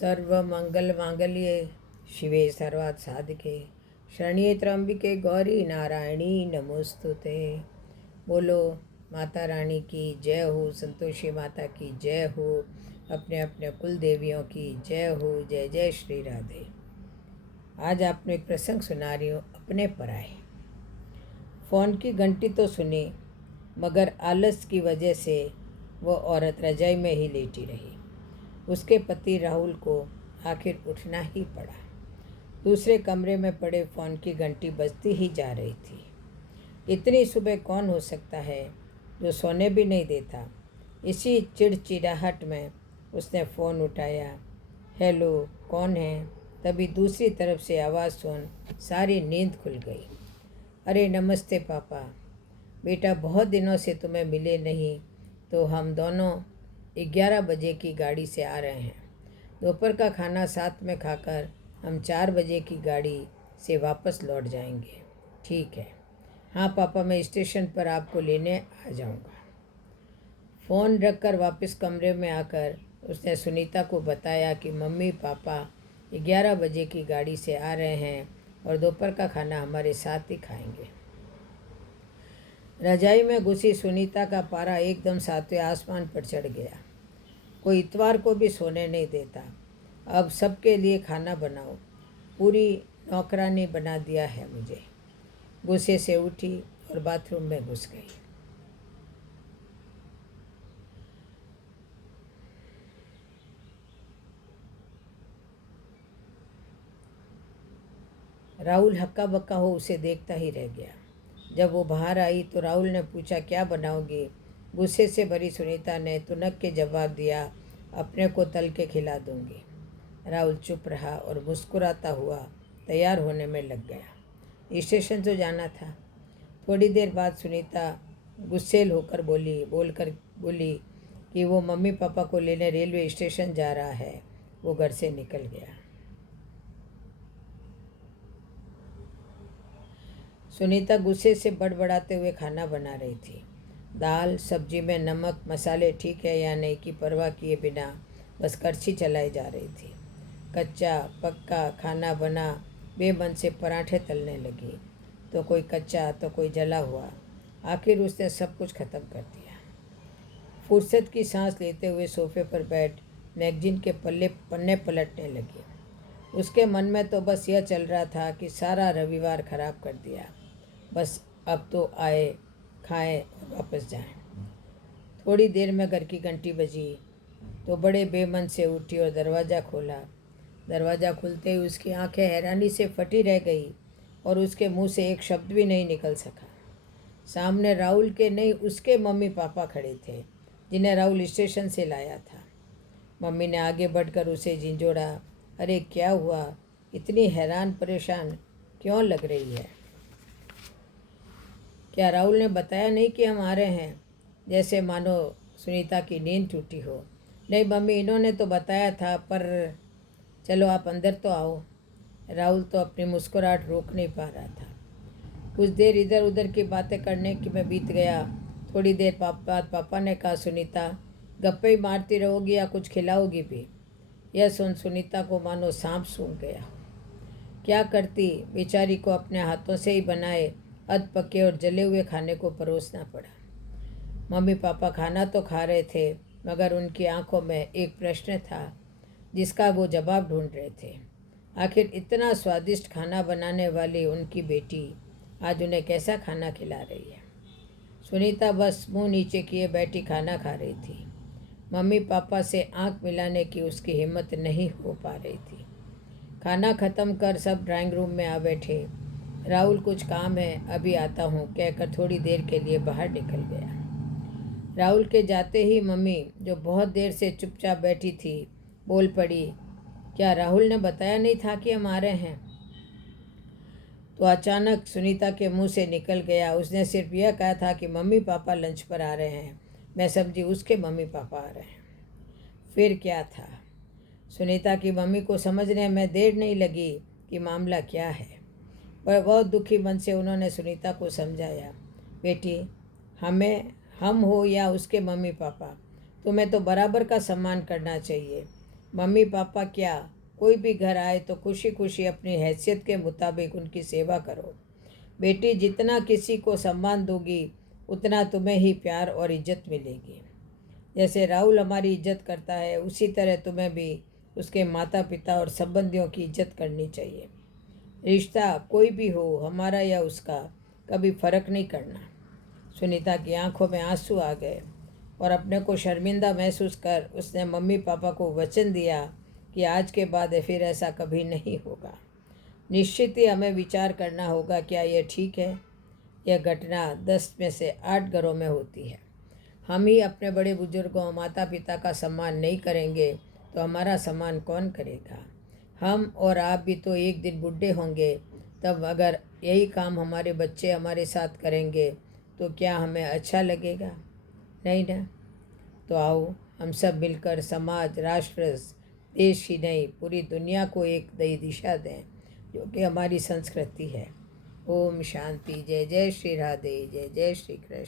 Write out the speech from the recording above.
सर्वमंगलमांगल्ये शिवे सर्वार्थ साधके शरण्ये त्र्यंबिके गौरी नारायणी नमोस्तुते। बोलो माता रानी की जय हो, संतोषी माता की जय हो, अपने अपने कुल देवियों की जय हो। जय जय श्री राधे। आज आपने एक प्रसंग सुना रही हूँ, अपने पर आए। फ़ोन की घंटी तो सुनी, मगर आलस की वजह से वो औरत रजाई में ही लेटी रही। उसके पति राहुल को आखिर उठना ही पड़ा। दूसरे कमरे में पड़े फ़ोन की घंटी बजती ही जा रही थी। इतनी सुबह कौन हो सकता है जो सोने भी नहीं देता। इसी चिड़चिड़ाहट में उसने फ़ोन उठाया। हेलो, कौन है? तभी दूसरी तरफ से आवाज़ सुन सारी नींद खुल गई। अरे नमस्ते पापा, बेटा बहुत दिनों से तुम्हें मिले नहीं, तो हम दोनों 11 बजे की गाड़ी से आ रहे हैं। दोपहर का खाना साथ में खाकर हम 4 बजे की गाड़ी से वापस लौट जाएंगे। ठीक है। हाँ पापा, मैं स्टेशन पर आपको लेने आ जाऊंगा। फ़ोन रखकर वापस कमरे में आकर उसने सुनीता को बताया कि मम्मी पापा 11 बजे की गाड़ी से आ रहे हैं और दोपहर का खाना हमारे साथ ही खाएंगे। रजाई में घुसी सुनीता का पारा एकदम सातवें आसमान पर चढ़ गया। कोई इतवार को भी सोने नहीं देता। अब सबके लिए खाना बनाओ, पूरी नौकरानी बना दिया है मुझे। गुस्से से उठी और बाथरूम में घुस गई। राहुल हक्का बक्का हो उसे देखता ही रह गया। जब वो बाहर आई तो राहुल ने पूछा, क्या बनाओगी? गुस्से से भरी सुनीता ने तुनक के जवाब दिया, अपने को तल के खिला दूंगी। राहुल चुप रहा और मुस्कुराता हुआ तैयार होने में लग गया। स्टेशन तो जाना था। थोड़ी देर बाद सुनीता गुस्सेल होकर बोली कि वो मम्मी पापा को लेने रेलवे स्टेशन जा रहा है। वो घर से निकल गया। सुनीता गुस्से से बड़बड़ाते हुए खाना बना रही थी। दाल सब्जी में नमक मसाले ठीक है या नहीं की परवाह किए बिना बस करछी चलाई जा रही थी। कच्चा पक्का खाना बना बेमन से पराठे तलने लगी, तो कोई कच्चा तो कोई जला हुआ। आखिर उसने सब कुछ खत्म कर दिया। फुर्सत की सांस लेते हुए सोफे पर बैठ मैगजीन के पन्ने पलटने लगी। उसके मन में तो बस यह चल रहा था कि सारा रविवार खराब कर दिया। बस अब तो आए, खाएं और वापस जाएं। थोड़ी देर में घर की घंटी बजी तो बड़े बेमन से उठी और दरवाज़ा खोला। दरवाज़ा खुलते ही उसकी आंखें हैरानी से फटी रह गई और उसके मुंह से एक शब्द भी नहीं निकल सका। सामने राहुल के नहीं, उसके मम्मी पापा खड़े थे, जिन्हें राहुल स्टेशन से लाया था। मम्मी ने आगे बढ़कर उसे झिंझोड़ा। अरे क्या हुआ? इतनी हैरान परेशान क्यों लग रही है? क्या राहुल ने बताया नहीं कि हम आ रहे हैं? जैसे मानो सुनीता की नींद टूटी हो। नहीं मम्मी, इन्होंने तो बताया था, पर चलो आप अंदर तो आओ। राहुल तो अपनी मुस्कुराहट रोक नहीं पा रहा था। कुछ देर इधर उधर की बातें करने की में बीत गया। थोड़ी देर बाद पापा ने कहा, सुनीता गप्पे ही मारती रहोगी या कुछ खिलाओगी भी? यह सुन सुनीता को मानो सांप सूंघ गया। क्या करती? बेचारी को अपने हाथों से ही बनाए अध पके और जले हुए खाने को परोसना पड़ा। मम्मी पापा खाना तो खा रहे थे, मगर उनकी आंखों में एक प्रश्न था जिसका वो जवाब ढूंढ रहे थे। आखिर इतना स्वादिष्ट खाना बनाने वाली उनकी बेटी आज उन्हें कैसा खाना खिला रही है? सुनीता बस मुंह नीचे किए बैठी खाना खा रही थी। मम्मी पापा से आंख मिलाने की उसकी हिम्मत नहीं हो पा रही थी। खाना खत्म कर सब ड्राइंग रूम में आ बैठे। राहुल कुछ काम है, अभी आता हूँ कहकर थोड़ी देर के लिए बाहर निकल गया। राहुल के जाते ही मम्मी, जो बहुत देर से चुपचाप बैठी थी, बोल पड़ी, क्या राहुल ने बताया नहीं था कि हम आ रहे हैं? तो अचानक सुनीता के मुंह से निकल गया, उसने सिर्फ यह कहा था कि मम्मी पापा लंच पर आ रहे हैं। मैं समझी उसके मम्मी पापा आ रहे हैं। फिर क्या था? सुनीता की मम्मी को समझने में देर नहीं लगी कि मामला क्या है। पर बहुत दुखी मन से उन्होंने सुनीता को समझाया, बेटी, हम हो या उसके मम्मी पापा, तुम्हें तो बराबर का सम्मान करना चाहिए। मम्मी पापा क्या, कोई भी घर आए तो खुशी खुशी अपनी हैसियत के मुताबिक उनकी सेवा करो। बेटी, जितना किसी को सम्मान दोगी उतना तुम्हें ही प्यार और इज्जत मिलेगी। जैसे राहुल हमारी इज्जत करता है, उसी तरह तुम्हें भी उसके माता पिता और संबंधियों की इज्जत करनी चाहिए। रिश्ता कोई भी हो, हमारा या उसका, कभी फ़र्क नहीं करना। सुनीता की आंखों में आंसू आ गए और अपने को शर्मिंदा महसूस कर उसने मम्मी पापा को वचन दिया कि आज के बाद फिर ऐसा कभी नहीं होगा। निश्चित ही हमें विचार करना होगा, क्या यह ठीक है? यह घटना 10 में से 8 घरों में होती है। हम ही अपने बड़े बुजुर्गों माता पिता का सम्मान नहीं करेंगे तो हमारा सम्मान कौन करेगा? हम और आप भी तो एक दिन बूढ़े होंगे, तब अगर यही काम हमारे बच्चे हमारे साथ करेंगे तो क्या हमें अच्छा लगेगा? नहीं ना। तो आओ हम सब मिलकर समाज, राष्ट्र, देश ही नहीं पूरी दुनिया को एक नई दिशा दें, जो कि हमारी संस्कृति है। ओम शांति। जय जय श्री राधे, जय जय श्री कृष्ण।